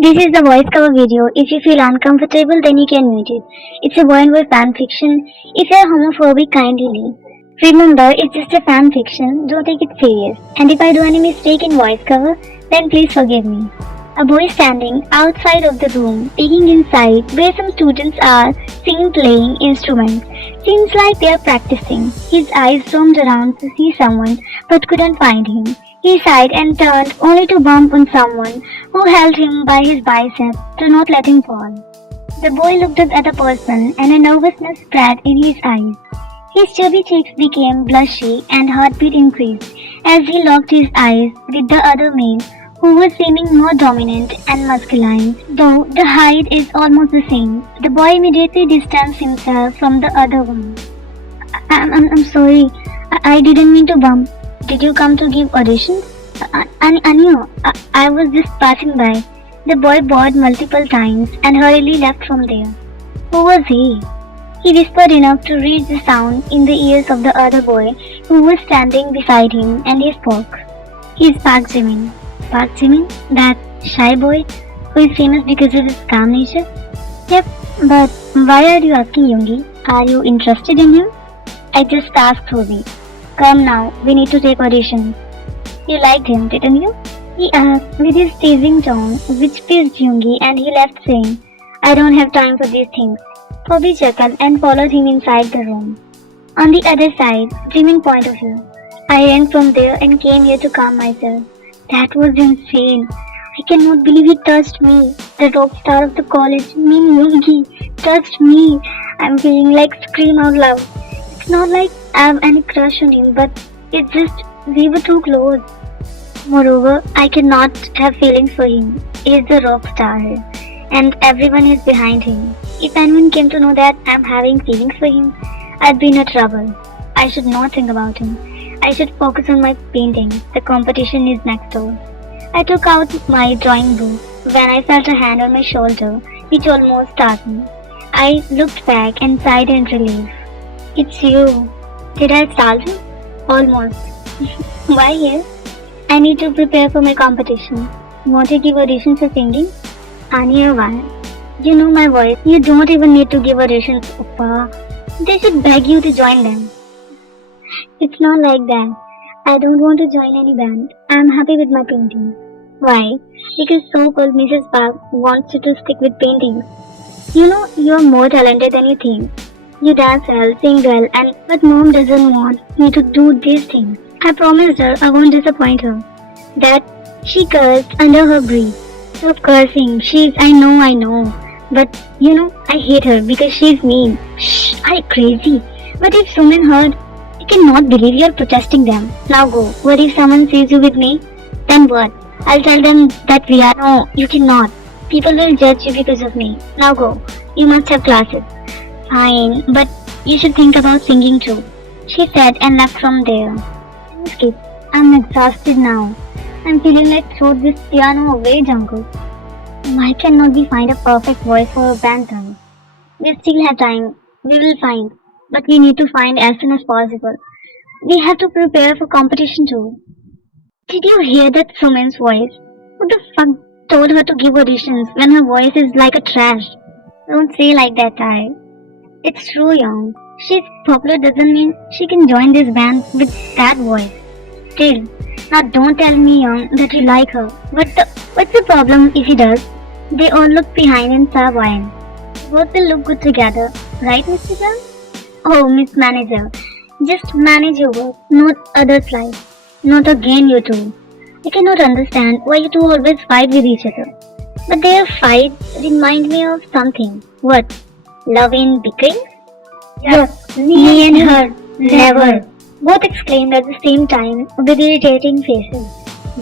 This is the voice cover video. If you feel uncomfortable, then you can mute it. It's a boy and boy fan fiction. If you're homophobic, kindly leave. Remember, it's just a fan fiction. Don't take it serious. And if I do any mistake in voice cover, then please forgive me. A boy standing outside of the room, peeking inside, where some students are seen playing instruments. Seems like they are practicing. His eyes roamed around to see someone, but couldn't find him. He sighed and turned, only to bump on someone who held him by his bicep to not let him fall. The boy looked up at the person, and a nervousness spread in his eyes. His chubby cheeks became blushy and heartbeat increased as he locked his eyes with the other male, who was seeming more dominant and masculine, though the height is almost the same. The boy immediately distanced himself from the other one. I'm sorry. I didn't mean to bump. Did you come to give auditions? Anu, I was just passing by. The boy bowed multiple times and hurriedly left from there. Who was he? He whispered enough to reach the sound in the ears of the other boy who was standing beside him, and he spoke. He's Park Jimin. Park Jimin? That shy boy who is famous because of his calm nature? Yep, but why are you asking Yoongi? Are you interested in him? I just asked Hobi. Come now, we need to take auditions. You liked him, didn't you? He asked with his teasing tone, which pleased Yoongi, and he left saying, I don't have time for these things. Hobi chuckled and followed him inside the room. On the other side, Jimin point of view. I ran from there and came here to calm myself. That was insane. I cannot believe he touched me. The rockstar of the college, Yoongi, touched me. I'm feeling like scream out loud. It's not like I have any crush on him, but it's just we were too close. Moreover, I cannot have feelings for him. He's the rock star and everyone is behind him. If anyone came to know that I'm having feelings for him, I'd be in trouble. I should not think about him. I should focus on my painting. The competition is next door. I took out my drawing book when I felt a hand on my shoulder, which almost startled me. I looked back and sighed in relief. It's you. Did I startle you? Almost. Why here? I need to prepare for my competition. Want to give auditions for singing? Anya, why? You know my voice. You don't even need to give auditions, Oppa. They should beg you to join them. It's not like that. I don't want to join any band. I'm happy with my painting. Why? Because so-called Mrs. Park wants you to stick with paintings. You know, you're more talented than you think. You dance well, sing well, but mom doesn't want me to do these things. I promised her I won't disappoint her. That she cursed under her breath. Stop cursing. I know. But you know, I hate her because she's mean. Shh, are you crazy? But if someone heard, I cannot believe you're protesting them. Now go. What if someone sees you with me? Then what? I'll tell them that we are. No, you cannot. People will judge you because of me. Now go. You must have classes. Fine, but you should think about singing too, she said and left from there. Skip. I'm exhausted now. I'm feeling like throw this piano away, Jungkook. Why cannot we find a perfect voice for a band then? We still have time. We will find. But we need to find as soon as possible. We have to prepare for competition too. Did you hear that woman's voice? Who the fuck told her to give auditions when her voice is like a trash? Don't say like that, Ty. It's true, Young. She's popular doesn't mean she can join this band with that voice. Still, now don't tell me, Young, that you like her. What's the problem if he does? They all look behind and Savoyan. Both will look good together, right, Mr. John? Oh, Miss Manager, just manage your work, not others' life. Not again, you two. I cannot understand why you two always fight with each other. But their fights remind me of something. What? Love in bickering? Yes, me and her, never. Both exclaimed at the same time with irritating faces.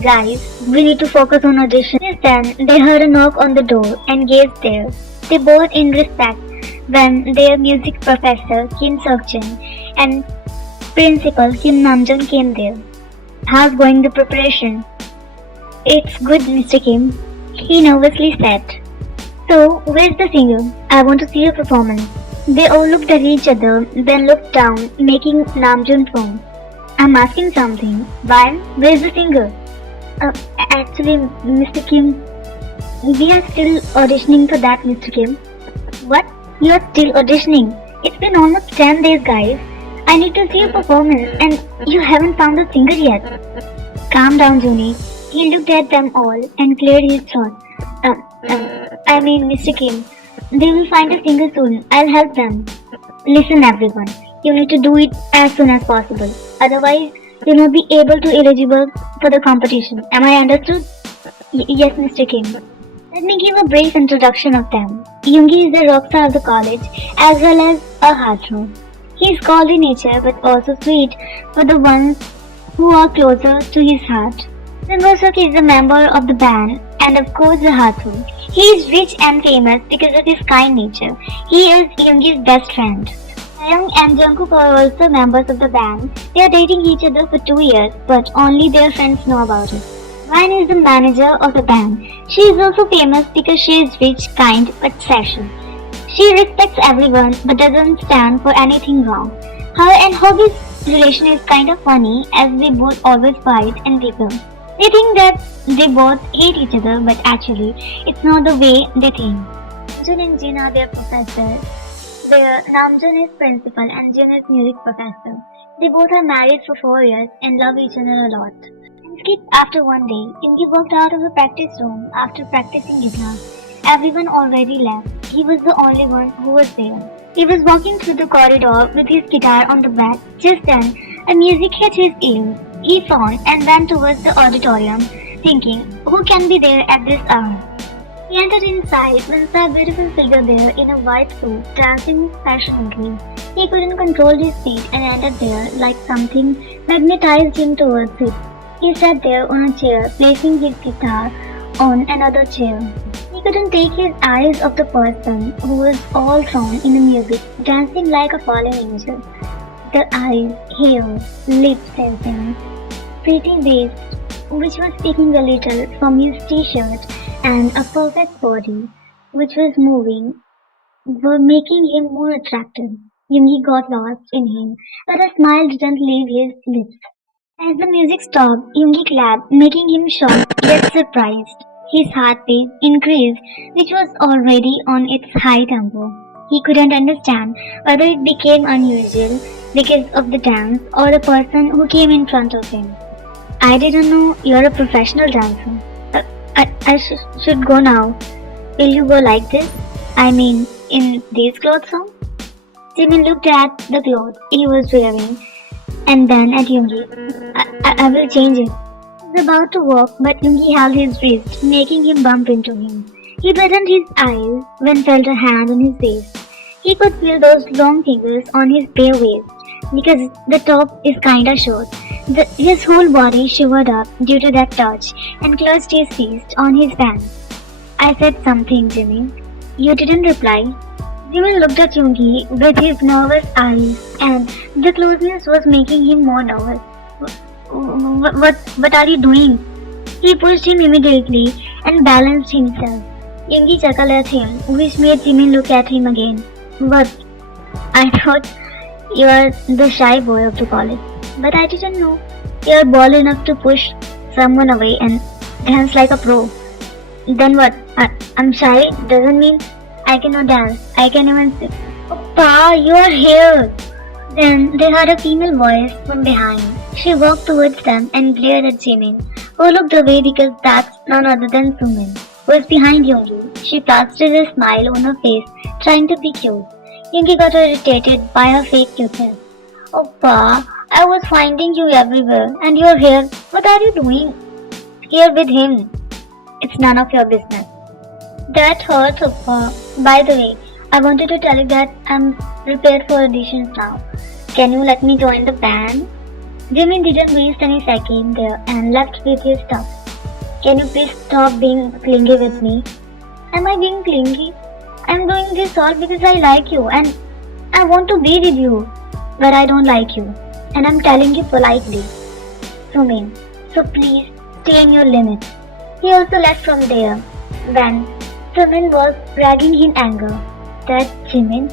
Guys, we need to focus on audition. Just then, they heard a knock on the door and gazed there. They bowed in respect when their music professor Kim Seok-jin and principal Kim Namjoon came there. How's going the preparation? It's good, Mr. Kim, he nervously said. So, where's the singer? I want to see your performance. They all looked at each other, then looked down, making Namjoon frown. I'm asking something. Why? Where's the singer? Actually, Mr. Kim, We are still auditioning for that, Mr. Kim. What? You are still auditioning? It's been almost 10 days, guys. I need to see your performance, and you haven't found a singer yet. Calm down, Juni. He looked at them all and cleared his throat. Mr. Kim, they will find a singer soon. I'll help them. Listen, everyone. You need to do it as soon as possible. Otherwise, you'll not be able to eligible for the competition. Am I understood? Yes, Mr. Kim. Let me give a brief introduction of them. Yoongi is the rockstar of the college as well as a heartthrob. He is cold in nature but also sweet for the ones who are closer to his heart. Suk is a member of the band and of course the heartthrob. He is rich and famous because of his kind nature. He is Yoongi's best friend. Taeyong and Jungkook are also members of the band. They are dating each other for 2 years but only their friends know about it. Ryan is the manager of the band. She is also famous because she is rich, kind, but special. She respects everyone but doesn't stand for anything wrong. Her and Hobi's relation is kind of funny as they both always fight and bicker. They think that they both hate each other but actually it's not the way they think. Namjoon and Jin are their professors. Namjoon is principal and Jin is music professor. They both are married for 4 years and love each other a lot. Skip after one day, Yoongi walked out of the practice room after practicing guitar. Everyone already left. He was the only one who was there. He was walking through the corridor with his guitar on the back. Just then, a music hit his ears. He frowned and ran towards the auditorium, thinking, who can be there at this hour? He entered inside and saw a beautiful figure there in a white suit, dancing passionately. He couldn't control his feet and ended there like something magnetized him towards it. He sat there on a chair, placing his guitar on another chair. He couldn't take his eyes off the person who was all drawn in the music, dancing like a fallen angel. The eyes, hair, lips and things, pretty waist, which was sticking a little from his t-shirt, and a perfect body, which was moving, were making him more attractive. Yoongi got lost in him, but a smile didn't leave his lips. As the music stopped, Yoongi clapped, making him shocked yet surprised. His heartbeat increased, which was already on its high tempo. He couldn't understand whether it became unusual because of the dance or the person who came in front of him. I didn't know you're a professional dancer. I should go now. Will you go like this? I mean, in these clothes on? Jimin looked at the clothes he was wearing and then at Yoongi. I will change it. He was about to walk, but Yoongi held his wrist, making him bump into him. He buttoned his eyes when felt a hand on his waist. He could feel those long fingers on his bare waist, because the top is kinda short. His whole body shivered up due to that touch and clutched his fist on his pants. I said something, Jimmy. You didn't reply. Jimin looked at Yoongi with his nervous eyes, and the closeness was making him more nervous. What are you doing? He pushed him immediately and balanced himself. Yoongi chuckled at him, which made Jimin look at him again. What? I thought you are the shy boy of the college, but I didn't know you are bold enough to push someone away and dance like a pro. Then what? I'm shy doesn't mean I cannot dance. I can even sing. Oppa, you are here. Then they heard a female voice from behind. She walked towards them and glared at Jimin, who looked away because that's none other than Sumin, who was behind Yoongi. She plastered a smile on her face, trying to be cute. Yoongi got irritated by her fake cuteness. Oppa, I was finding you everywhere, and you're here. What are you doing here with him? It's none of your business. That hurts, Oppa. By the way, I wanted to tell you that I'm prepared for auditions now. Can you let me join the band? Jimin didn't waste any second there and left with his stuff. Can you please stop being clingy with me? Am I being clingy? I'm doing this all because I like you and I want to be with you. But I don't like you. And I'm telling you politely. Sumin, so please stay in your limits. He also left from there. When Sumin was bragging in anger that Jimin,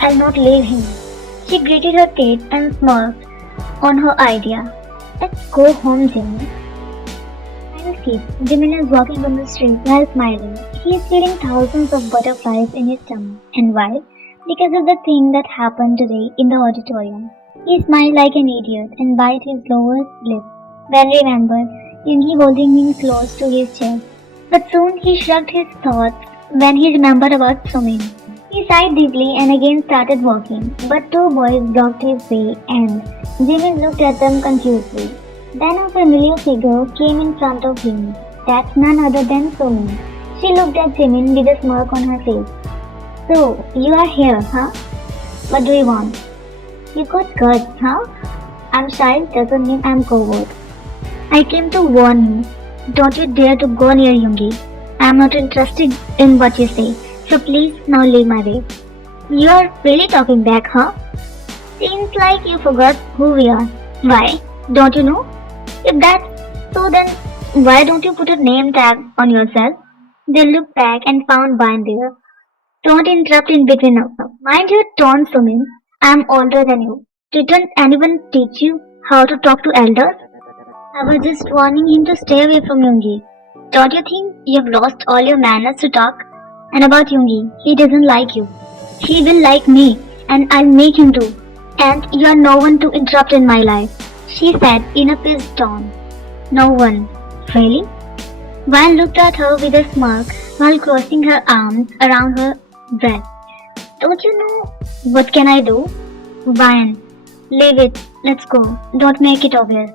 I'll not leave him. She gritted her teeth and smirked on her idea. Let's go home, Jimin. Let's keep. Jimin is walking on the street while smiling. He is feeling thousands of butterflies in his stomach. And why? Because of the thing that happened today in the auditorium. He smiled like an idiot and bit his lower lip. Then remembered Yoongi holding him close to his chest. But soon he shrugged his thoughts when he remembered about Sumin. He sighed deeply and again started walking, but two boys blocked his way and Jimin looked at them confusedly. Then a familiar figure came in front of him. That's none other than Sumin. She looked at Jimin with a smirk on her face. So, you are here, huh? What do you want? You got guts, huh? I'm shy doesn't mean I'm coward. I came to warn you. Don't you dare to go near Yoongi. I'm not interested in what you say. So please now leave my way. You are really talking back, huh? Seems like you forgot who we are. Why? Don't you know? If that's so, then why don't you put a name tag on yourself? They looked back and found Vine there. Don't interrupt in between now. Mind your tone, Sumin. I'm older than you. Didn't anyone teach you how to talk to elders? I was just warning him to stay away from Yoongi. Don't you think you've lost all your manners to talk? And about Yoongi, he doesn't like you. He will like me, and I'll make him do. And you are no one to interrupt in my life, she said in a pissed tone. No one. Really? Van looked at her with a smirk while crossing her arms around her breast. Don't you know what can I do? Van, leave it. Let's go. Don't make it obvious.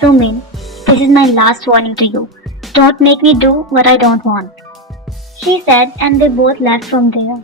Sumin, this is my last warning to you. Don't make me do what I don't want. She said, and they both left from there.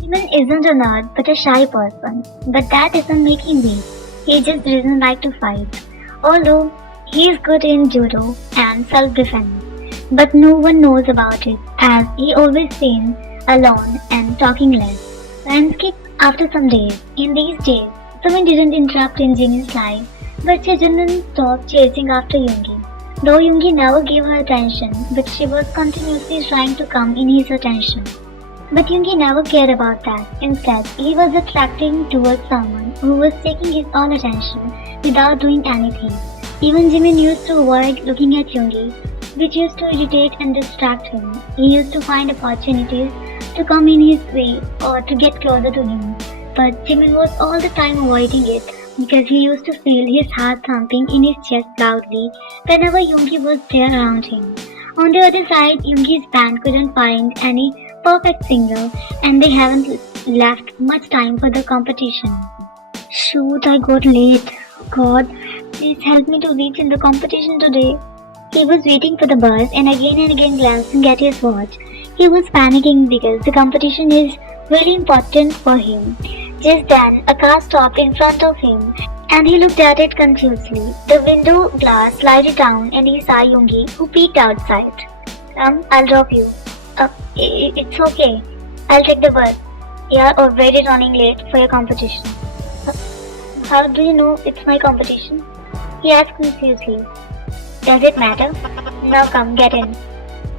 Jimin isn't a nerd but a shy person, but that doesn't make him weak. He just doesn't like to fight. Although he is good in judo and self-defense, but no one knows about it as he always seems alone and talking less. Time skipped after some days. In these days, Sumin didn't interrupt in Jimin's life, but she didn't stop chasing after Yoongi. Though Yoongi never gave her attention, but she was continuously trying to come in his attention. But Yoongi never cared about that. Instead, he was attracting towards someone who was taking his all attention without doing anything. Even Jimin used to avoid looking at Yoongi, which used to irritate and distract him. He used to find opportunities to come in his way or to get closer to him. But Jimin was all the time avoiding it because he used to feel his heart thumping in his chest loudly whenever Yoongi was there around him. On the other side, Yoongi's band couldn't find any perfect singer and they haven't left much time for the competition. Shoot, I got late. God, please help me to reach in the competition today. He was waiting for the bus and again glancing at his watch. He was panicking because the competition is very important for him. Just then, a car stopped in front of him and he looked at it confusedly. The window glass slided down and he saw Yoongi who peeked outside. Come, I'll drop you. It's okay. I'll take the bus. You're already running late for your competition. How do you know it's my competition? He asked confusedly. Does it matter? Now come, get in.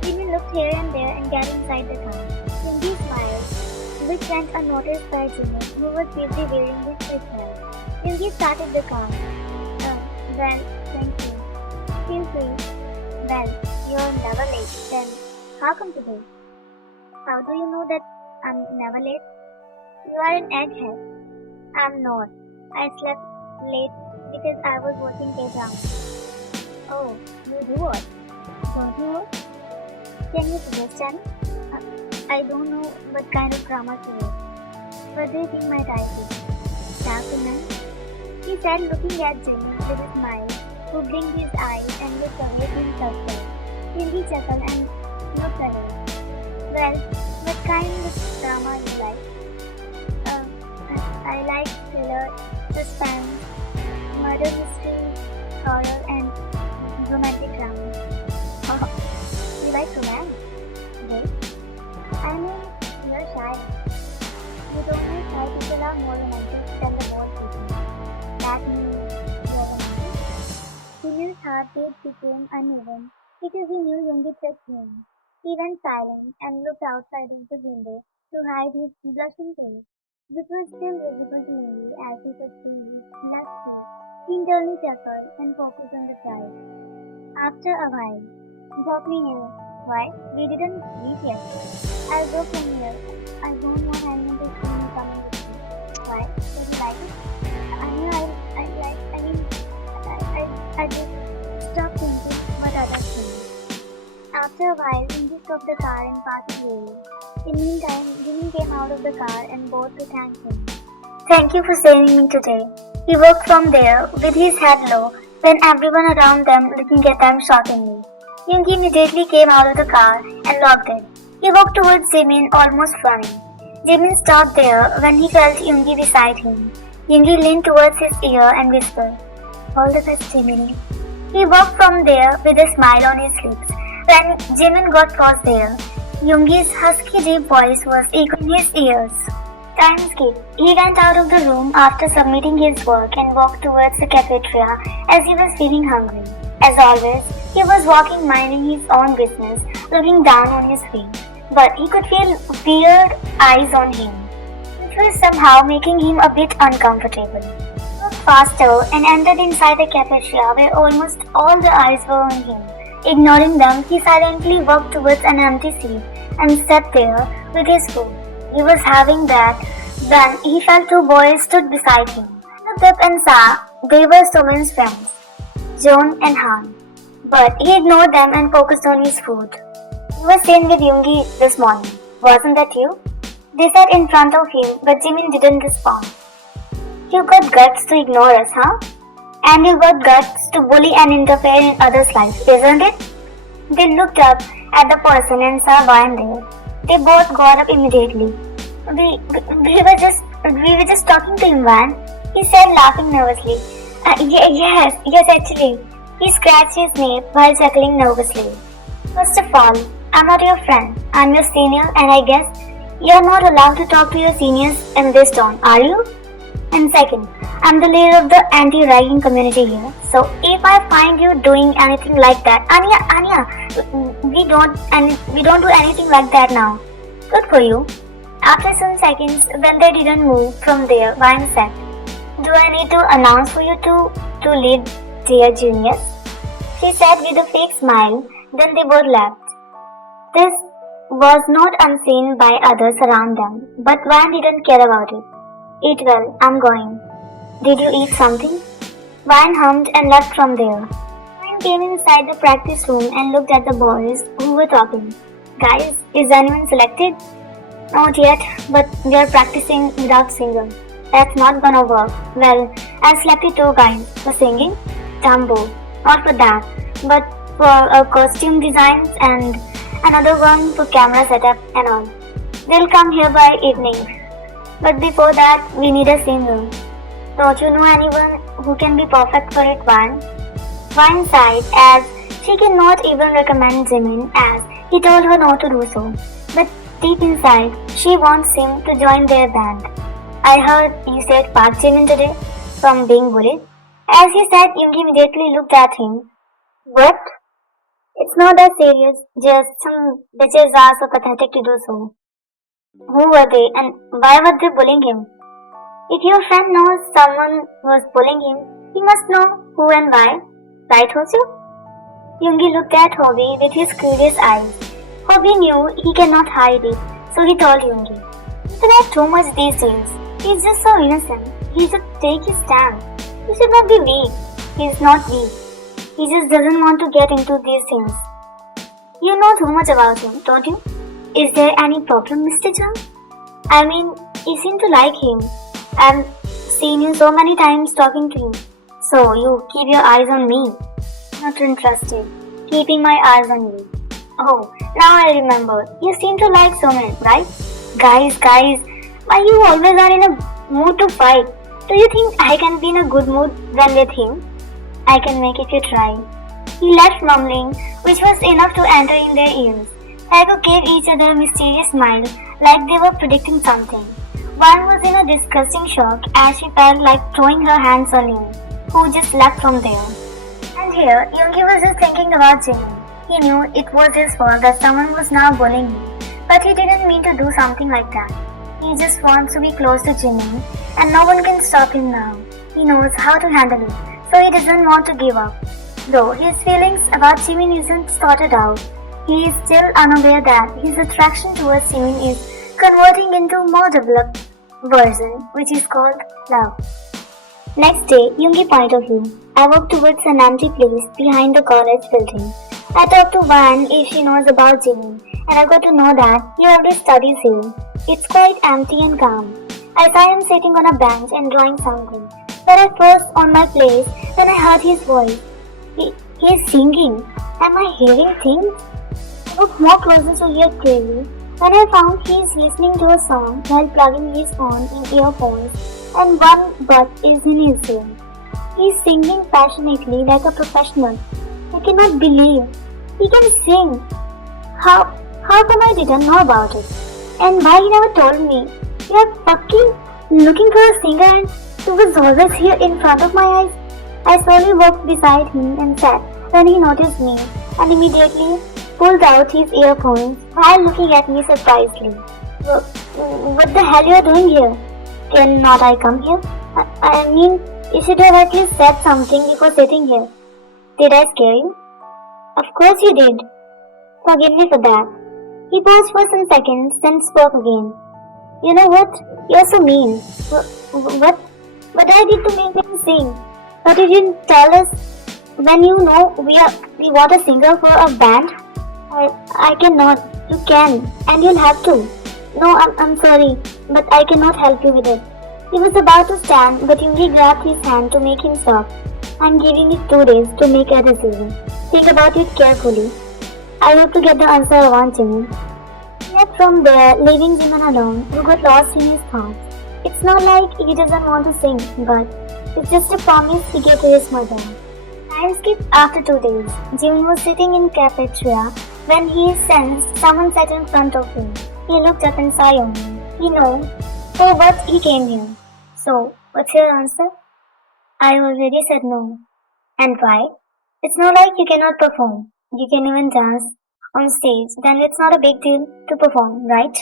Jimin looked here and there and got inside the car. Yoongi smiled, which went unnoticed by Jimin, who was busy wearing his wristwatch. Yoongi started the car. Well, thank you. Feel free. Well, you're never late. Then, how come today? How do you know that I'm never late? You are an egghead. I'm not. I slept late because I was watching K-drama. Oh, you do what? Don't you what? Can you suggest any? I don't know what kind of drama to watch. What do you think my type is? Dancing man? He said looking at Jimin with a smile, who blinked his eyes and looked away in surprise. Yoongi chuckled and looked at him. Well, what kind of drama you like? I like thriller, suspense, murder mystery, horror and romantic drama. Oh, you like romance? Right? I mean, you're shy. You don't know shy people are more romantic than the bored people. That means you're romantic. Jimin's heartbeat became uneven because he knew Yoongi touched him. He went silent and looked outside of the window to hide his blushing face, which was still visible to Yoongi as he could see his left cheek. He internally chuckled and focused on the prize. After a while, drop me here. Why? We didn't meet yet. I'll go from here. I don't want anyone to see me coming with me. Why? Did you like it? I just stopped thinking what others think. After a while, Indy stopped the car and parked away. In the meantime, Jimin came out of the car and bowed to thank him. Thank you for saving me today. He walked from there with his head low when everyone around them looking at them shockingly. Yoongi immediately came out of the car and locked it. He walked towards Jimin almost running. Jimin stopped there when he felt Yoongi beside him. Yoongi leaned towards his ear and whispered, "All the best, Jimin." He walked from there with a smile on his lips. When Jimin got close there, Yoongi's husky deep voice was echoing in his ears. Time skip. He went out of the room after submitting his work and walked towards the cafeteria as he was feeling hungry. As always, he was walking minding his own business, looking down on his feet. But he could feel weird eyes on him, which was somehow making him a bit uncomfortable. He walked faster and entered inside the cafeteria where almost all the eyes were on him. Ignoring them, he silently walked towards an empty seat and sat there with his food. He was having that when he felt two boys stood beside him. He looked up and saw they were Somin's friends, John and Han. But he ignored them and focused on his food. "You were seen with Yoongi this morning, wasn't that you?" They sat in front of him, but Jimin didn't respond. "You got guts to ignore us, huh? And you got guts to bully and interfere in others' lives, isn't it?" They looked up at the person and saw Ryan there. They both got up immediately. We were just talking to him, Van," he said, laughing nervously. Yes, actually." He scratched his nape while chuckling nervously. "First of all, I'm not your friend. I'm your senior, and I guess you're not allowed to talk to your seniors in this tone, are you? And second, I'm the leader of the anti-ragging community here. So if I find you doing anything like that, Anya, we don't do anything like that now. Good for you." After some seconds, when they didn't move from there, Ryan said, "Do I need to announce for you to lead, dear juniors?" She said with a fake smile. Then they both laughed. This was not unseen by others around them, but Ryan didn't care about it. "Eat well, I'm going. Did you eat something?" Ryan hummed and left from there. Ryan came inside the practice room and looked at the boys who were talking. "Guys, is anyone selected?" "Not yet, but we are practicing without singer." "That's not gonna work." "Well, I selected two guys for singing." "Dumbo. Not for that, but for costume designs and another one for camera setup and all. They'll come here by evening. But before that, we need a singer. Don't you know anyone who can be perfect for it, Van?" Van sighed as she cannot even recommend Jimin as he told her not to do so. But deep inside, she wants him to join their band. "I heard you said Park Jimin today from being bullied." As he said, Yoongi immediately looked at him. "What?" "It's not that serious, just some bitches are so pathetic to do so." "Who were they and why were they bullying him?" "If your friend knows someone was bullying him, he must know who and why. Right, Hosu?" Yoongi looked at Hobi with his curious eyes. Hobi knew he cannot hide it, so he told Yoongi. "People have too much these days. He's just so innocent. He should take his stand. He should not be weak. He's not weak. He just doesn't want to get into these things. You know too much about him, don't you? Is there any problem, Mr. Jung? I mean, you seem to like him. I've seen you so many times talking to him. So you keep your eyes on me." "Not interested. Keeping my eyes on you." "Oh, now I remember. You seem to like Somin, right?" Guys, why you always are in a mood to fight? Do you think I can be in a good mood when with him? "I can make if you try." He left mumbling, which was enough to enter in their ears. Taiko gave each other a mysterious smile, like they were predicting something. One was in a disgusting shock as she felt like throwing her hands on him, who just left from there. And here, Yoongi was just thinking about Jimin. He knew it was his fault that someone was now bullying him, but he didn't mean to do something like that. He just wants to be close to Jimin, and no one can stop him now. He knows how to handle it, so he doesn't want to give up. Though his feelings about Jimin isn't sorted out, he is still unaware that his attraction towards Jimin is converting into a more developed version, which is called love. Next day, Yoongi point of view. I walk towards an empty place behind the college building. I talk to Van if she knows about Jimin, and I got to know that he already studies here. It's quite empty and calm. I saw him sitting on a bench and drawing something. But at first on my place, when I heard his voice, he is singing. Am I hearing things? I looked more closer to hear clearly when I found he is listening to a song while plugging his phone in earphones and one bud is in his ear. He is singing passionately like a professional. I cannot believe he can sing. How come I didn't know about it? And why he never told me? You are fucking looking for a singer and he was always here in front of my eyes. I slowly walked beside him and sat when he noticed me and immediately pulled out his earphones while looking at me surprisedly. What the hell you are doing here? Cannot I come here? I mean, you should have at least said something before sitting here. Did I scare you? Of course you did. Forgive me for that. He paused for some seconds, then spoke again. You know what? You're so mean. What I did to make him sing? But you didn't tell us when you know we want a singer for a band? I cannot. You can. And you'll have to. No, I'm sorry, but I cannot help you with it. He was about to stand, but Yoongi grabbed his hand to make him stop. I'm giving you 2 days to make a decision. Think about it carefully. I hope to get the answer I want, Jimin. Yet from there, leaving Jimin alone, who got lost in his thoughts. It's not like he doesn't want to sing, but it's just a promise he gave to his mother. Time skipped after 2 days. Jimin was sitting in Cafeteria when he sensed someone sat in front of him. He looked up and saw Yoongi. He knows for what he came here. So, what's your answer? I already said no. And why? It's not like you cannot perform. You can even dance on stage. Then it's not a big deal to perform, right?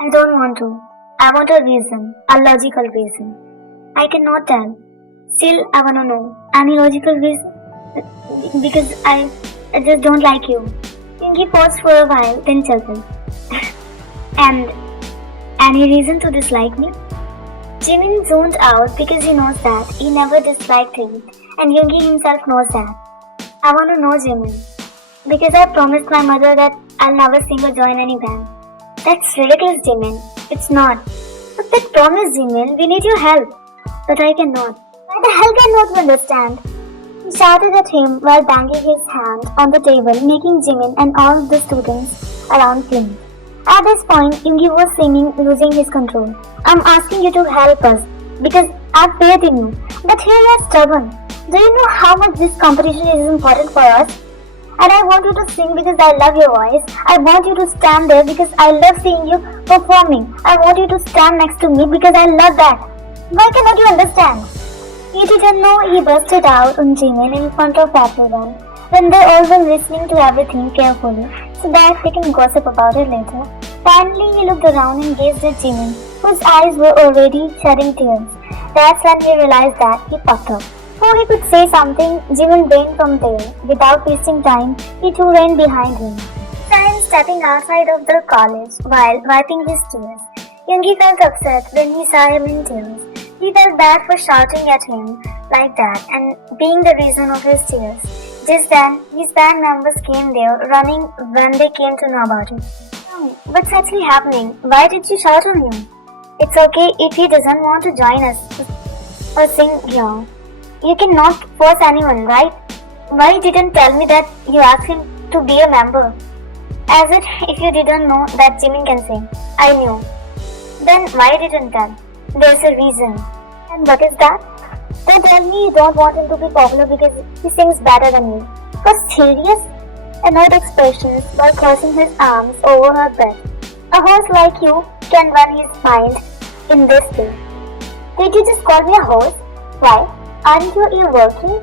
I don't want to. I want a reason. A logical reason. I cannot tell. Still, I wanna know. Any logical reason? Because I just don't like you. Yoongi paused for a while, then chuckled. And any reason to dislike me? Jimin zoned out because he knows that he never disliked him, and Yoongi himself knows that. I want to know Jimin because I promised my mother that I'll never sing or join any band. That's ridiculous, Jimin. It's not. But that promise, Jimin, we need your help. But I cannot. Why the hell cannot you understand? He shouted at him while banging his hand on the table, making Jimin and all the students around him. At this point, Yoongi was singing, losing his control. I'm asking you to help us because I have faith in you. But here you are stubborn. Do you know how much this competition is important for us? And I want you to sing because I love your voice. I want you to stand there because I love seeing you performing. I want you to stand next to me because I love that. Why cannot you understand? He didn't know he busted out on Jimin in front of everyone when they all were listening to everything carefully so that they can gossip about it later. Finally, he looked around and gazed at Jimin, whose eyes were already shedding tears. That's when he realized that he fucked up. Before he could say something, Jimin ran from there. Without wasting time, he too ran behind him. Saw him stepping outside of the college while wiping his tears. Yoongi felt upset when he saw him in tears. He felt bad for shouting at him like that and being the reason of his tears. Just then, his band members came there running when they came to know about it. What's actually happening? Why did you shout on him? It's okay if he doesn't want to join us or sing here. You cannot force anyone, right? Why didn't tell me that you asked him to be a member? As if you didn't know that Jimin can sing. I knew. Then why didn't tell? There's a reason. And what is that? Don't tell me you don't want him to be popular because he sings better than you. For serious? Annoyed expressions while crossing his arms over her breast. A horse like you can run his mind in this way. Did you just call me a horse? Why? Aren't your ear working?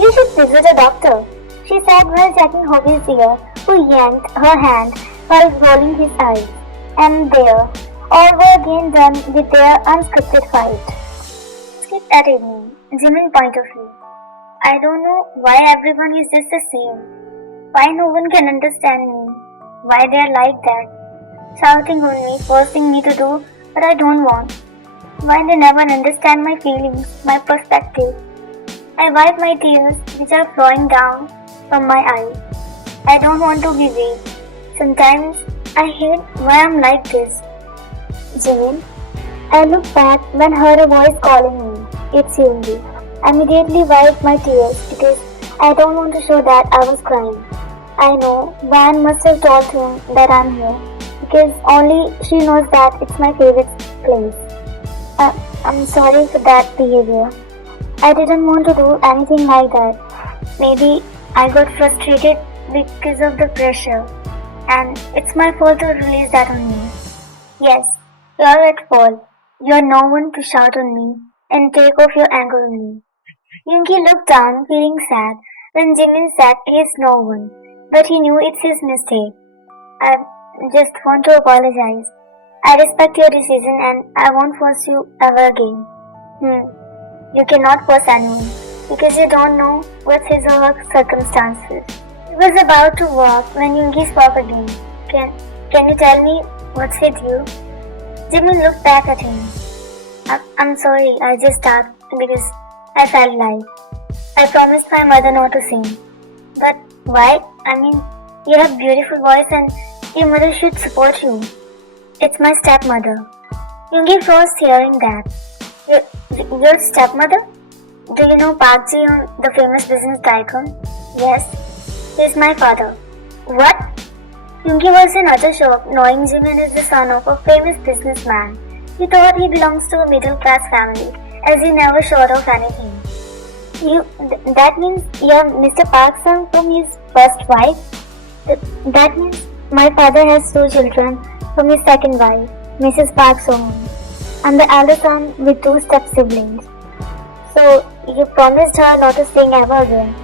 You should visit a doctor, she said while checking Hobi's ear, who yanked her hand while rolling his eyes. And there, all were again done with their unscripted fight. Skip at evening, Jimin point of view. I don't know why everyone is just the same. Why no one can understand me? Why they are like that? Shouting on me, forcing me to do what I don't want. Why they never understand my feelings, my perspective. I wipe my tears which are flowing down from my eyes. I don't want to be weak. Sometimes I hate why I'm like this. Jimin, I look back when heard a voice calling me. It's Yoongi. I immediately wiped my tears because I don't want to show that I was crying. I know Van must have told him that I'm here because only she knows that it's my favorite place. I'm sorry for that behavior. I didn't want to do anything like that. Maybe I got frustrated because of the pressure, and it's my fault to release that on you. Yes, you're at fault. You're no one to shout on me and take off your anger on me. Yoongi looked down, feeling sad, when Jimin said he's no one, but he knew it's his mistake. I just want to apologize. I respect your decision and I won't force you ever again. You cannot force anyone because you don't know what's his or her circumstances. He was about to walk when Yoongi spoke again. Can you tell me what's with you? Jimin looked back at him. I'm sorry, I just talked because I felt like I promised my mother not to sing. But why? I mean, you have beautiful voice and your mother should support you. It's my stepmother. Yoongi froze hearing that. Your stepmother? Do you know Park Ji-yoon, the famous business tycoon? Yes, he's my father. What? Yoongi was in utter shock knowing Jimin is the son of a famous businessman. He thought he belongs to a middle-class family as he never showed off anything. That means you're Mr. Park's son from his first wife? That means my father has two children from his second wife, Mrs. Park So-hoon. I'm the elder son with two step-siblings. So, you promised her not to sing ever again.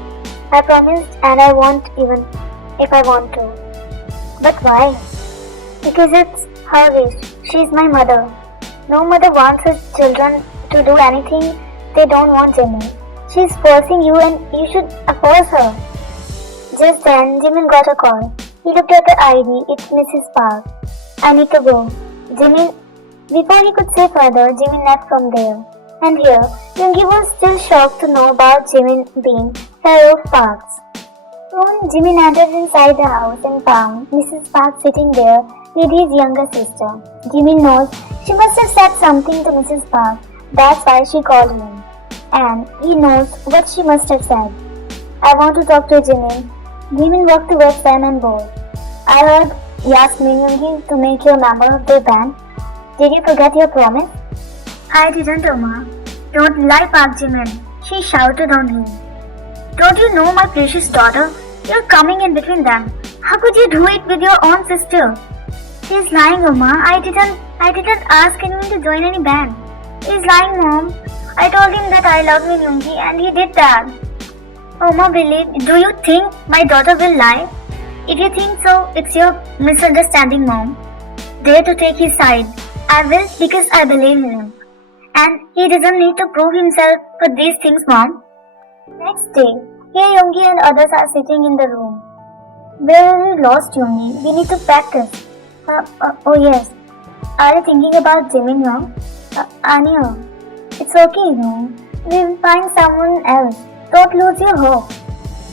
I promised and I won't even if I want to. But why? Because it's her wish. She's my mother. No mother wants her children to do anything they don't want, Jimin. She's forcing you and you should oppose her. Just then, Jimin got a call. He looked at the ID. It's Mrs. Park. I need to go. Jimin. Before he could say further, Jimin left from there. And here, Yoongi was still shocked to know about Jimin being Pharaoh of Parks. Soon, Jimin entered inside the house and found Mrs. Park sitting there with his younger sister. Jimin knows she must have said something to Mrs. Park. That's why she called him. And he knows what she must have said. I want to talk to Jimin. Jimin walked towards them and bowed. I heard you asked me, Yoongi, to make you a member of their band. Did you forget your promise? I didn't, Oma. Don't lie, Park Jimin. She shouted on him. Don't you know my precious daughter? You're coming in between them. How could you do it with your own sister? She's lying, Oma. I didn't ask anyone to join any band. He's lying, Mom. I told him that I love him, Yoongi, and he did that. Oma, do you think my daughter will lie? If you think so, it's your misunderstanding, Mom. Dare to take his side. I will because I believe in him. And he doesn't need to prove himself for these things, Mom. Next day, here Yoongi and others are sitting in the room. Where are we lost, Yoongi? We need to practice. Oh yes. Are you thinking about Jimin now? Anya, it's okay, Mom. We'll find someone else. Don't lose your hope.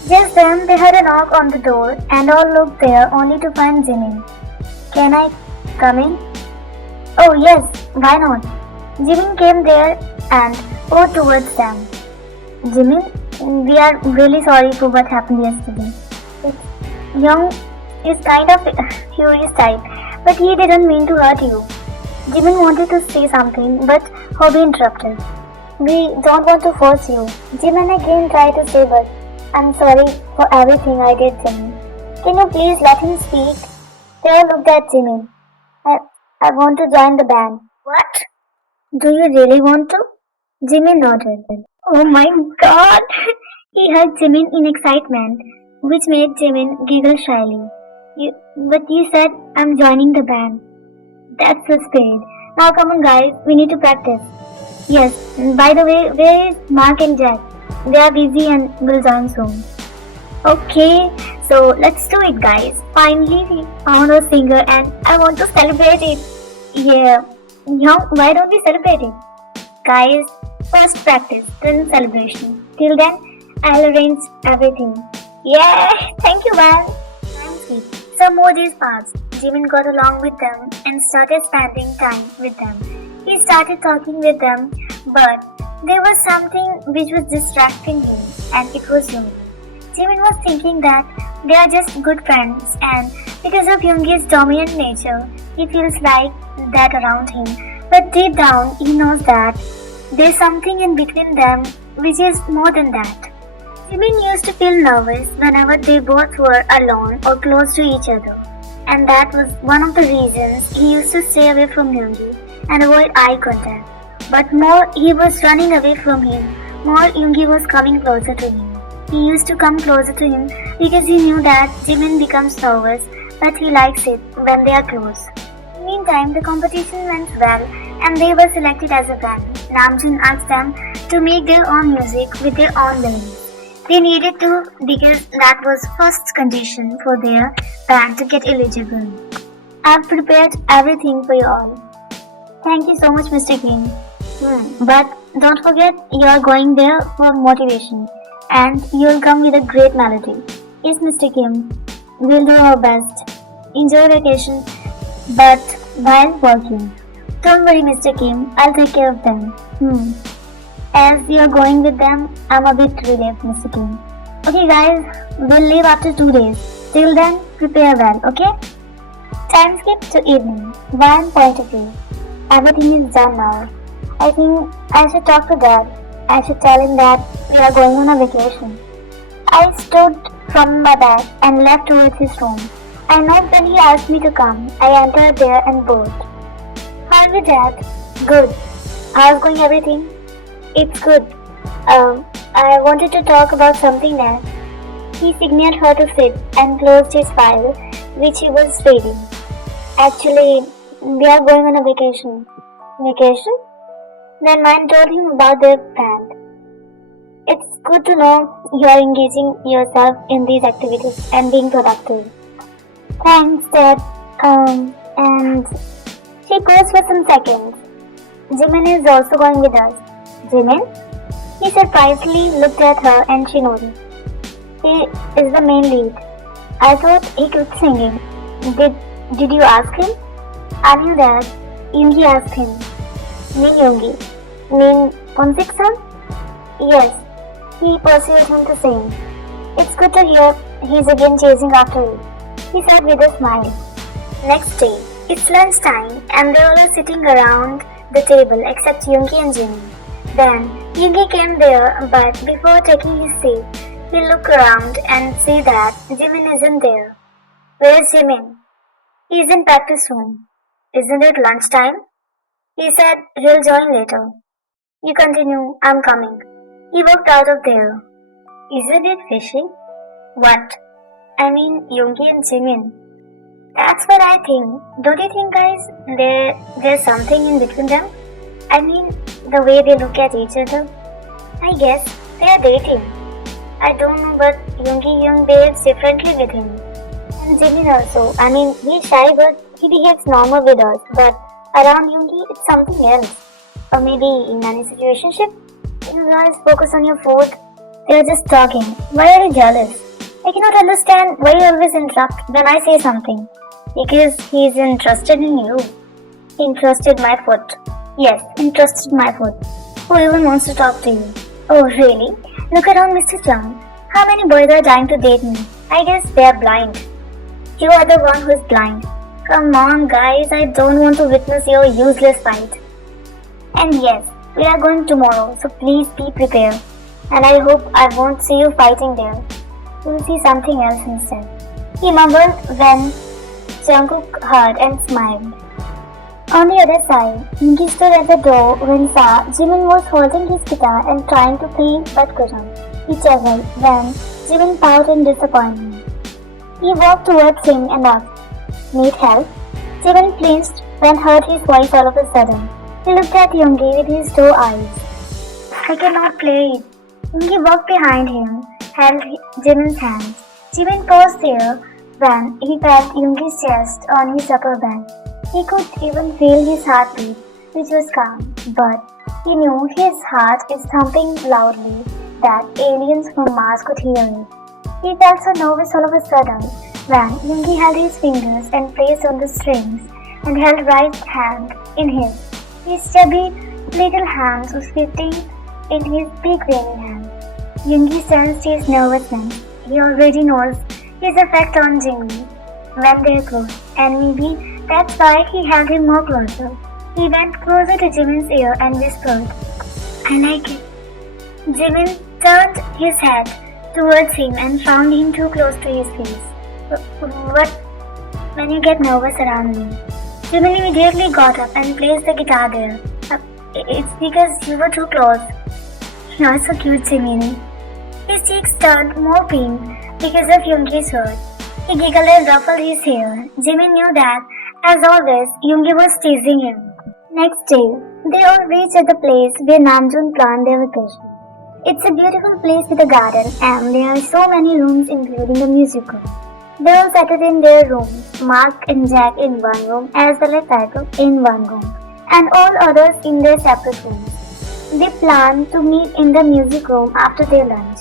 Just then, they heard a knock on the door and all looked there only to find Jimin. Can I come in? Oh yes, why not? Jimin came there and moved towards them. Jimin, we are really sorry for what happened yesterday. Young is kind of furious type, but he didn't mean to hurt you. Jimin wanted to say something, but Hobi interrupted. We don't want to force you. Jimin again tried to say, but I'm sorry for everything I did, Jimin. Can you please let him speak? They all looked at Jimin. I want to join the band. What? Do you really want to? Jimin nodded. Oh my god! He hugged Jimin in excitement, which made Jimin giggle shyly. But you said I'm joining the band. That's the spirit. Now come on guys, we need to practice. Yes, by the way, where is Mark and Jack? They are busy and will join soon. Okay, so let's do it, guys. Finally, we found a singer and I want to celebrate it. Yeah, why don't we celebrate it? Guys, first practice, then celebration. Till then, I'll arrange everything. Yeah, thank you, man. Some more days passed. Jimin got along with them and started spending time with them. He started talking with them, but there was something which was distracting him, and it was Yoongi. Jimin was thinking that they are just good friends, and because of Yoongi's dominant nature, he feels like that around him. But deep down, he knows that there's something in between them which is more than that. Jimin used to feel nervous whenever they both were alone or close to each other, and that was one of the reasons he used to stay away from Yoongi and avoid eye contact. But more he was running away from him, more Yoongi was coming closer to him. He used to come closer to him because he knew that Jimin becomes nervous, but he likes it when they are close. Meantime, the competition went well and they were selected as a band. Namjoon asked them to make their own music with their own lyrics. They needed to because that was first condition for their band to get eligible. I've prepared everything for you all. Thank you so much, Mr. Kim. But don't forget you are going there for motivation and you'll come with a great melody. Yes, Mr. Kim. We'll do our best. Enjoy vacation, but while working. Don't worry, Mr. Kim. I'll take care of them. As you're going with them, I'm a bit relieved, Mr. Kim. Okay, guys. We'll leave after 2 days. Till then, prepare well, okay? Time skip to evening. One point of view. Everything is done now. I think I should talk to Dad. I should tell him that we are going on a vacation. I stood from my bed and left towards his room. I knocked when he asked me to come. I entered there and bored. How are you, Dad? Good. How's going everything? It's good. I wanted to talk about something that. He signaled her to sit and closed his file, which he was reading. Actually, we are going on a vacation. Vacation? Then mine told him about their plan. It's good to know you are engaging yourself in these activities and being productive. Thanks, Dad. And she paused for some seconds. Jimin is also going with us. Jimin? He surprisingly looked at her and she nodded. He is the main lead. I thought he quit singing. Did you ask him? I knew that. Yoongi asked him. Mean Yoongi? Mean Ponsiksan? Yes. He pursued him to sing. It's good to hear he's again chasing after you, he said with a smile. Next day, it's lunchtime and they all are sitting around the table except Yoongi and Jimin. Then, Yoongi came there, but before taking his seat, he looked around and see that Jimin isn't there. Where's Jimin? He's in practice room. Isn't it lunchtime? He said he'll join later. You continue, I'm coming. He walked out of there. Isn't it fishy? What? I mean, Yoongi and Jimin. That's what I think. Don't you think, guys? There's something in between them? I mean, the way they look at each other. I guess they are dating. I don't know, but Yoongi behaves differently with him. And Jimin also. I mean, he's shy, but he behaves normal with us. But around Yoongi, it's something else. Or maybe in any situationship. You guys focus on your food. They're just talking. Why are you jealous? I cannot understand why you always interrupt when I say something. Because he's interested in you. Interested my foot. Yes, interested my foot. Who even wants to talk to you? Oh, really? Look around, Mr. Chung. How many boys are dying to date me? I guess they're blind. You are the one who's blind. Come on, guys. I don't want to witness your useless fight. And yes, we are going tomorrow, so please be prepared. And I hope I won't see you fighting there. You'll see something else instead. He mumbled when Jungkook heard and smiled. On the other side, Yoongi stood at the door when saw Jimin was holding his guitar and trying to play but couldn't. He chuckled when Jimin pouted in disappointment. He walked towards him and asked, "Need help?" Jimin flinched when heard his voice all of a sudden. He looked at Yoongi with his two eyes. "I cannot play it." Yoongi walked behind him, held Jimin's hand. Jimin paused there when he felt Yoongi's chest on his upper back. He could even feel his heartbeat, which was calm, but he knew his heart is thumping loudly that aliens from Mars could hear it. He felt so nervous all of a sudden when Yoongi held his fingers and placed on the strings and held right hand in his. His chubby little hands was fitting in his big veiny hand. Yoongi sensed his nervousness. He already knows his effect on Jimin when they're close, and maybe that's why he held him more closer. He went closer to Jimin's ear and whispered, "I like it." Jimin turned his head towards him and found him too close to his face. What? When you get nervous around me? Jimin immediately got up and placed the guitar there. It's because you were too close. You're so cute, Jimin. His cheeks turned more pink because of Yoongi's hurt. He giggled and ruffled his hair. Jimin knew that, as always, Yoongi was teasing him. Next day, they all reached at the place where Namjoon planned their vacation. It's a beautiful place with a garden, and there are so many rooms including the music room. They all settled in their rooms, Mark and Jack in one room as well as Taiko in one room, and all others in their separate rooms. They planned to meet in the music room after their lunch.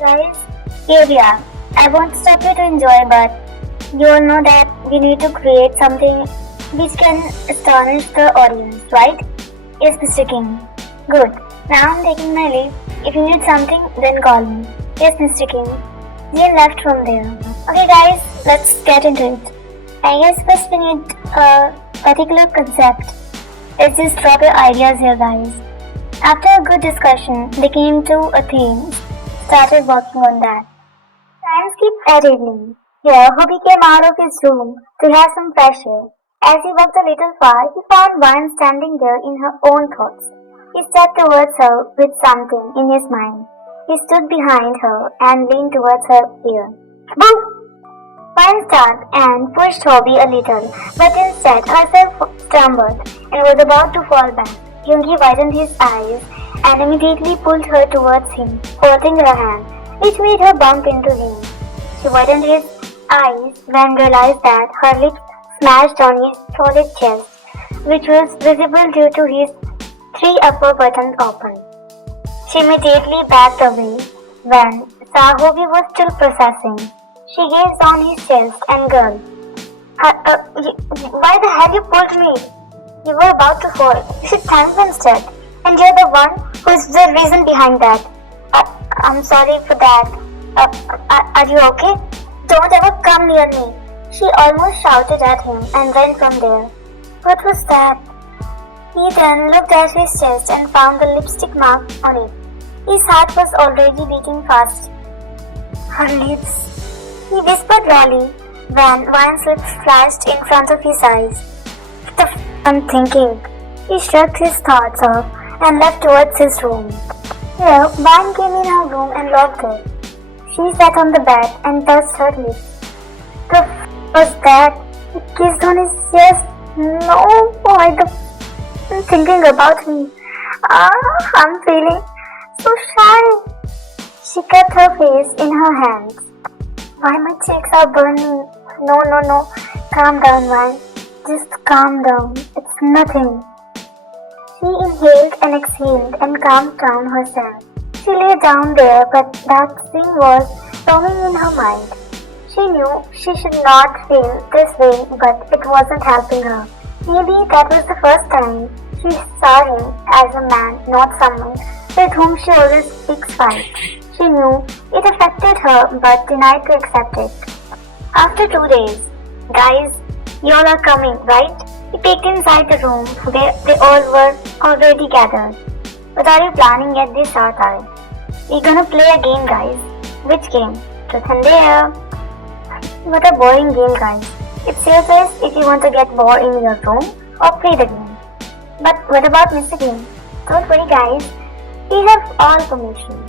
Guys, here we are. I won't stop you to enjoy, but you all know that we need to create something which can astonish the audience, right? Yes, Mr. King. Good. Now I'm taking my leave. If you need something, then call me. Yes, Mr. King. Jian left from there. Okay guys, let's get into it. I guess first we need a particular concept. Let's just drop your ideas here, guys. After a good discussion, they came to a theme, started working on that. Time skipped at evening. Here, Hobi came out of his room to have some fresh air. As he walked a little far, he found Vine standing there in her own thoughts. He stepped towards her with something in his mind. He stood behind her and leaned towards her ear. Boo! Vine started and pushed Hobi a little, but instead herself stumbled and was about to fall back. Yoongi widened his eyes and immediately pulled her towards him, holding her hand, which made her bump into him. She widened his eyes when realized that her lips smashed on his solid chest, which was visible due to his 3 upper buttons open. She immediately backed away when Hobi was still processing. She gazed on his chest and gulped. Why the hell you pulled me? You were about to fall. You should thank me instead. And you're the one who is the reason behind that. I'm sorry for that. Are you okay? Don't ever come near me. She almost shouted at him and went from there. What was that? He then looked at his chest and found the lipstick mark on it. His heart was already beating fast. Her lips. He whispered rawly when Vine's lips flashed in front of his eyes. What the f*** I'm thinking? He shrugged his thoughts off and left towards his room. Here, Vine came in her room and locked it. She sat on the bed and touched her lips. The f*** was that? He kissed on his chest. No, why the f*** I'm thinking about me. I'm feeling so shy. She kept her face in her hands. Why my cheeks are burning? No. Calm down, Vine. Just calm down. It's nothing. She inhaled and exhaled and calmed down herself. She lay down there, but that thing was storming in her mind. She knew she should not feel this way, but it wasn't helping her. Maybe that was the first time she saw him as a man, not someone with whom she always picks fights. She knew it affected her, but denied to accept it. After 2 days, guys, you all are coming, right? He peeked inside the room where they all were already gathered. What are you planning yet this short time? We're gonna play a game, guys. Which game? Truth and Dare. What a boring game, guys. It's your choice if you want to get bored in your room or play the game. But what about Mr. Game? Don't worry, guys. We have all permission.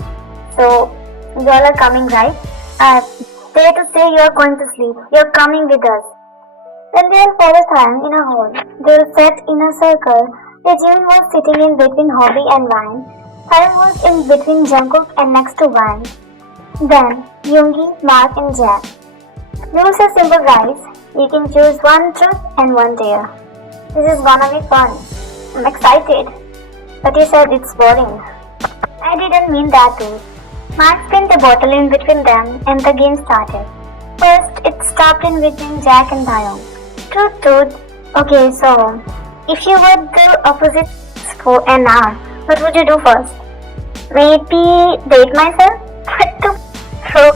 So, you all are coming, right? Dare to say you are going to sleep. You're coming with us. When they all for a time in a hall, they all sat in a circle where Jimin was sitting in between Hobi and Vine, Taeyong was in between Jungkook and next to Wang. Then Yoongi, Mark and Jack. Rules are simple, guys. You can choose one truth and one dare. This is gonna be fun. I'm excited. But you said it's boring. I didn't mean that too. Mark spun the bottle in between them and the game started. First, it stopped in between Jack and Taeyong. Truth. Okay, so if you were the opposites for an hour, what would you do first? Maybe date myself? What the? So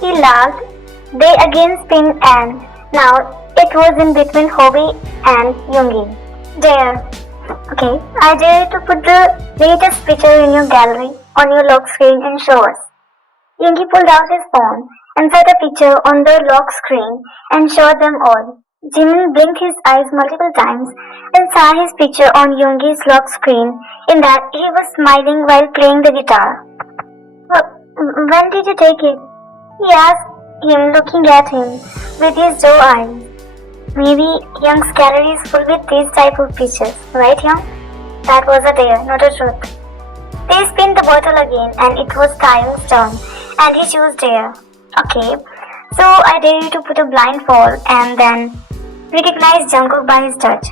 he laughed. They again spin and now it was in between Hobi and Yoongi. Dare. Okay, I dare you to put the latest picture in your gallery on your lock screen and show us. Yoongi pulled out his phone and set a picture on the lock screen and showed them all. Jimin blinked his eyes multiple times and saw his picture on Yoongi's lock screen in that he was smiling while playing the guitar. When did you take it? He asked him, looking at him with his doe eyes. Maybe Young's gallery is full with these type of pictures, right Young? That was a dare, not a truth. They spin the bottle again and it was Taeyong's turn and he chose dare. Okay, so I dare you to put a blindfold and then recognize Jungkook by his touch.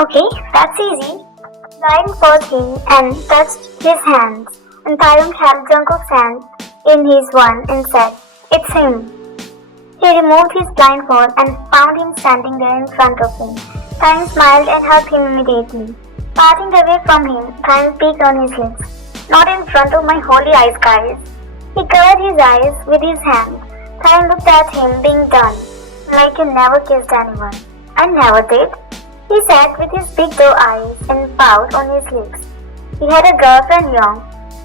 Okay, that's easy. Blindfolded him and touched his hands and Taeyong held Jungkook's hand in his one and said, "It's him." He removed his blindfold and found him standing there in front of him. Taeyong smiled and hugged him immediately. Parting away from him, Taeyong peeked on his lips. "Not in front of my holy eyes, guys." He covered his eyes with his hand. Taeyong looked at him being done, like he never kissed anyone. "I never did," he said with his big doe eyes and pout on his lips. He had a girlfriend, Young.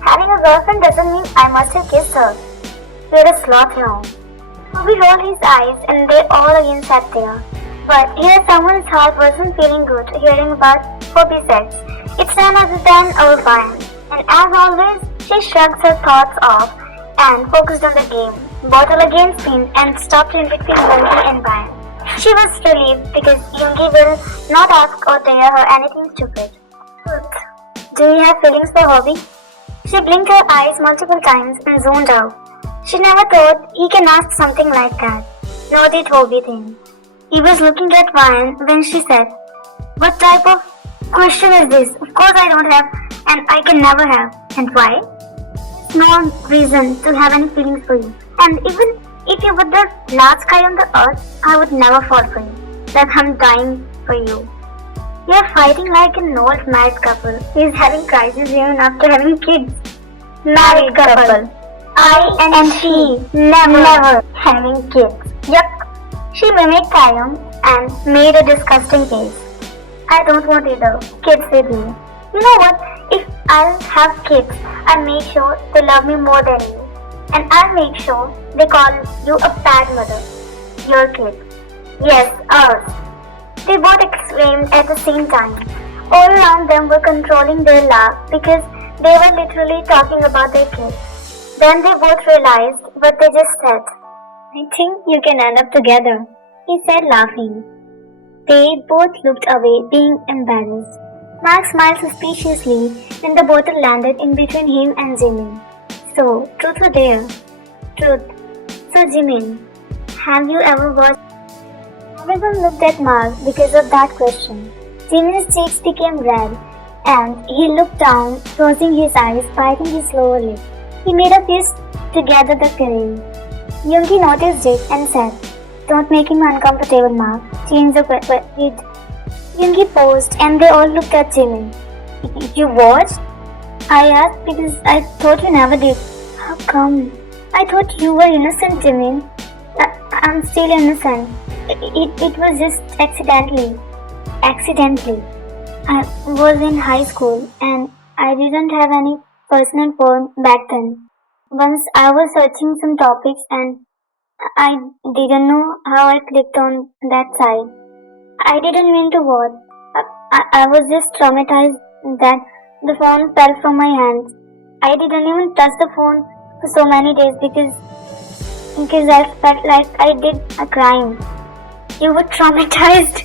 Having a girlfriend doesn't mean I must have kissed her. You're a sloth, Young. Hobi rolled his eyes and they all again sat there. But here someone's heart wasn't feeling good hearing about Hobi's sex. It's none other than our Bayan. And as always, she shrugged her thoughts off and focused on the game. Bottle again spun and stopped in between Yoongi and Bayan. She was relieved because Yoongi will not ask or dare her anything stupid. Truth. Do you have feelings for Hobi? She blinked her eyes multiple times and zoned out. She never thought he can ask something like that. Nor did Hobi think. He was looking at Ryan when she said, "What type of question is this? Of course I don't have and I can never have. And why?" "No reason to have any feelings for you. And even if you were the last guy on the earth, I would never fall for you. Like I'm dying for you. You're fighting like an old married couple. He's having crisis even after having kids. Married couple. I and she never having kids. Yuck." She mimicked Taeyong and made a disgusting face. "I don't want either kids with you. You know what? If I'll have kids, I'll make sure they love me more than you. And I'll make sure they call you a bad mother. Your kid. Yes, ours." They both exclaimed at the same time. All around them were controlling their laugh because they were literally talking about their kids. Then they both realized what they just said. "I think you can end up together," he said laughing. They both looked away, being embarrassed. Mark smiled suspiciously when the bottle landed in between him and Jimin. "So, truth or dare?" "Truth." "So Jimin, have you ever watched..." Everyone looked at Mark because of that question. Jimin's cheeks became red and he looked down, closing his eyes, biting his lower lip. He made a fist to gather the feeling. Yoongi noticed it and said, "Don't make him uncomfortable, Mark. Change the question." Yoongi paused and they all looked at Jimin. "You watched?" I asked because I thought you never did. "How come?" "I thought you were innocent, Jimin." I'm still innocent. It was just accidentally. Accidentally. I was in high school and I didn't have any personal phone back then. Once I was searching some topics and I didn't know how I clicked on that site. I didn't mean to watch. I was just traumatized that the phone fell from my hands. I didn't even touch the phone for so many days because I felt like I did a crime. You were traumatized?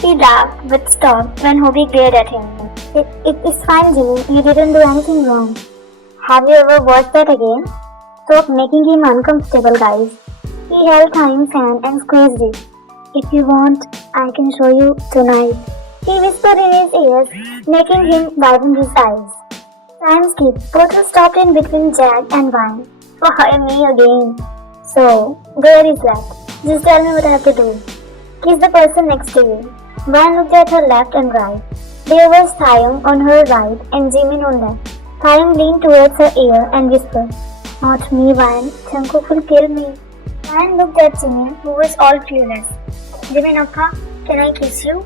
He laughed but stopped when Hobi glared at him. It's fine, Jimmy. You didn't do anything wrong. Have you ever watched that again? Stop making him uncomfortable, guys. He held Taeyong's hand and squeezed it. If you want, I can show you tonight. He whispered in his ears, making him widen his eyes. Time skipped. Both were stopped in between Jack and Vine. Why me again? So, there is that. Just tell me what I have to do. Kiss the person next to you. Vine looked at her left and right. There was Taeyong on her right and Jimin on left. Taeyong leaned towards her ear and whispered, "Not me, Vine. Jungkook will kill me." Vine looked at Jimin, who was all clueless. "Jimin Appa, can I kiss you?"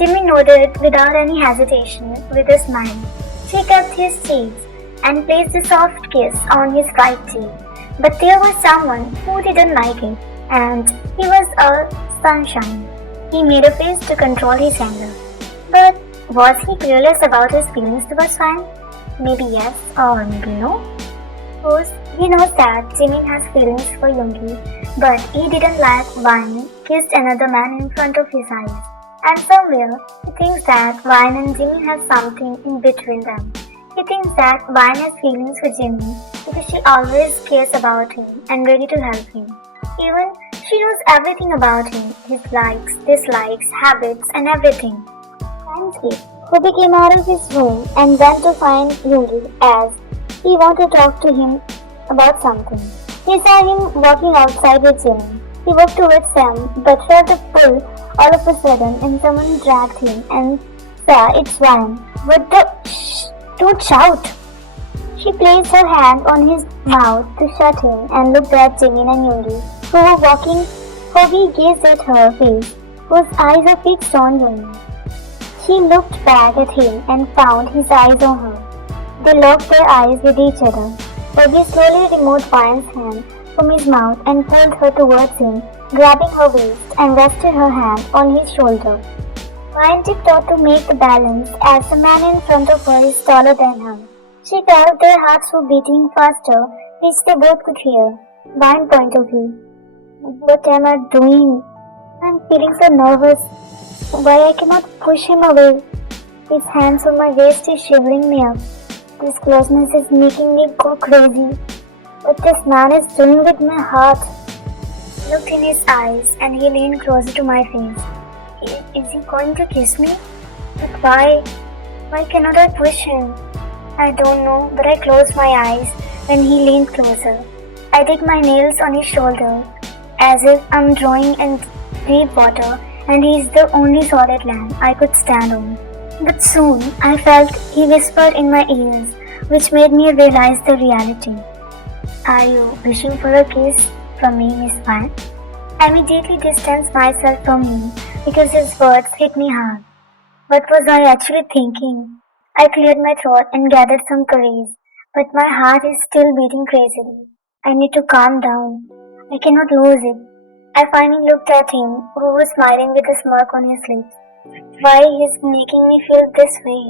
Jimin nodded without any hesitation, with a smile. She kept his cheeks and placed a soft kiss on his right cheek. But there was someone who didn't like it, and he was all sunshine. He made a face to control his anger. But was he clueless about his feelings towards Vine? Maybe yes or maybe no. Of course, he knows that Jimin has feelings for Yoongi, but he didn't like Vine kissed another man in front of his eyes. And somewhere, he thinks that Vine and Jimin have something in between them. He thinks that Vine has feelings for Jimin because she always cares about him and ready to help him. Even she knows everything about him, his likes, dislikes, habits, and everything. Time skip. Hobi came out of his room and went to find Yoongi as he wanted to talk to him about something. He saw him walking outside with Jimin. He walked towards them but felt a pull all of a sudden and someone dragged him and saw it's Vine. What the? Shh! Don't shout! She placed her hand on his mouth to shut him and looked at Jimin and Yoongi, who were walking. Hobi gazed at her face, whose eyes were fixed on Yoongi. She looked back at him and found his eyes on her. They locked their eyes with each other. Hobi slowly removed Vine's hand from his mouth and pulled her towards him, grabbing her waist and rested her hand on his shoulder. Vine tiptoed to make the balance as the man in front of her is taller than her. She felt their hearts were beating faster, which they both could hear. Vine's point of view. What am I doing? I'm feeling so nervous. Why I cannot push him away? His hands on my waist is shivering me up. This closeness is making me go crazy. What this man is doing with my heart? I looked in his eyes and he leaned closer to my face. Is he going to kiss me? But why? Why cannot I push him? I don't know, but I closed my eyes when he leaned closer. I did my nails on his shoulder as if I'm drawing in deep water and he is the only solid land I could stand on. But soon I felt he whispered in my ears, which made me realize the reality. Are you wishing for a kiss from me, Miss Vine? I immediately distanced myself from him because his words hit me hard. What was I actually thinking? I cleared my throat and gathered some courage, but my heart is still beating crazily. I need to calm down. I cannot lose it. I finally looked at him, who was smiling with a smirk on his lips. Why is making me feel this way?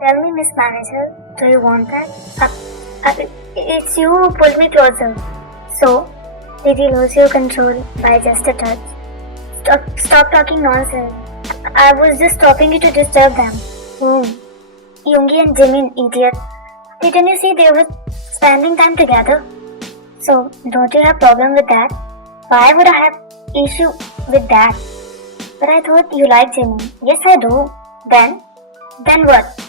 Tell me, Miss Manager, do you want that? It's you who pulled me closer. So, did you lose your control by just a touch? Stop talking nonsense. I was just stopping you to disturb them. Yoongi and Jimin, idiot. Didn't you see they were spending time together? So, don't you have problem with that? Why would I have issue with that? But I thought you liked Jimin. Yes, I do. Then what?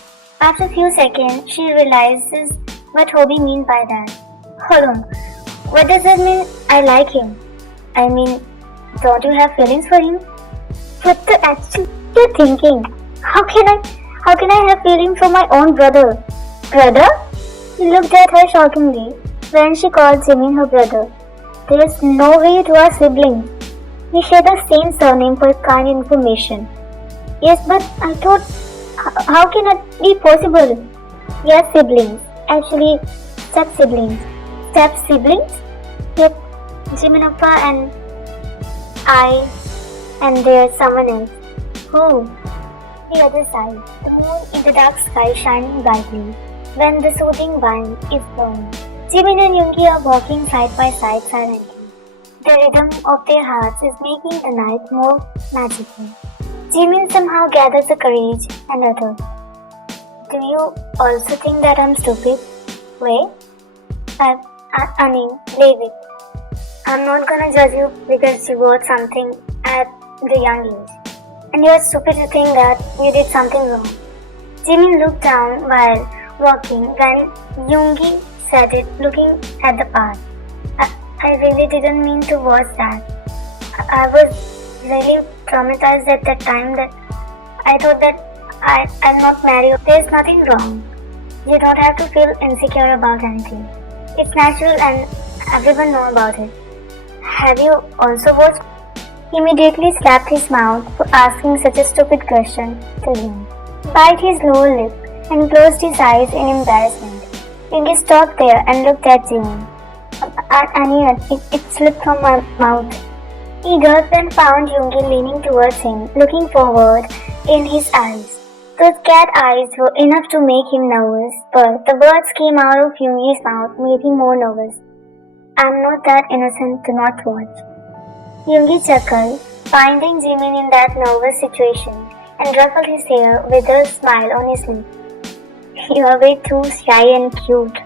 After a few seconds, she realizes what Hobi means by that. Hold on. What does it mean I like him? I mean, don't you have feelings for him? What the actual you're thinking? How can I have feelings for my own brother? Brother? He looked at her shockingly when she called Jimin her brother. There's no way you are siblings. We share the same surname for kind information. Yes, but I thought, how can it be possible? We are siblings. Actually, step-siblings. Step-siblings? Yep, Jimin Appa and I, and there's someone else. Who? The other side, the moon in the dark sky shining brightly when the soothing wind is blowing. Jimin and Yoongi are walking side by side silently. The rhythm of their hearts is making the night more magical. Jimin somehow gathers the courage and utters, do you also think that I'm stupid? Wait, Annie, leave it. I'm not gonna judge you because you bought something at the young age. And you're stupid to think that you did something wrong. Jimin looked down while walking when Yoongi said it, looking at the path. I really didn't mean to watch that. I was really traumatized at that time that I thought that I'm not married. There's nothing wrong. You don't have to feel insecure about anything. It's natural and everyone knows about it. Have you also watched? He immediately slapped his mouth for asking such a stupid question to him, bit his lower lip, and closed his eyes in embarrassment. Yoongi stopped there and looked at Jimin. It slipped from my mouth. He gulped and found Yoongi leaning towards him, looking forward in his eyes. Those cat eyes were enough to make him nervous, but the words came out of Yoongi's mouth made him more nervous. I'm not that innocent to not watch. Yoongi chuckled, finding Jimin in that nervous situation, and ruffled his hair with a smile on his lips. You are way too shy and cute.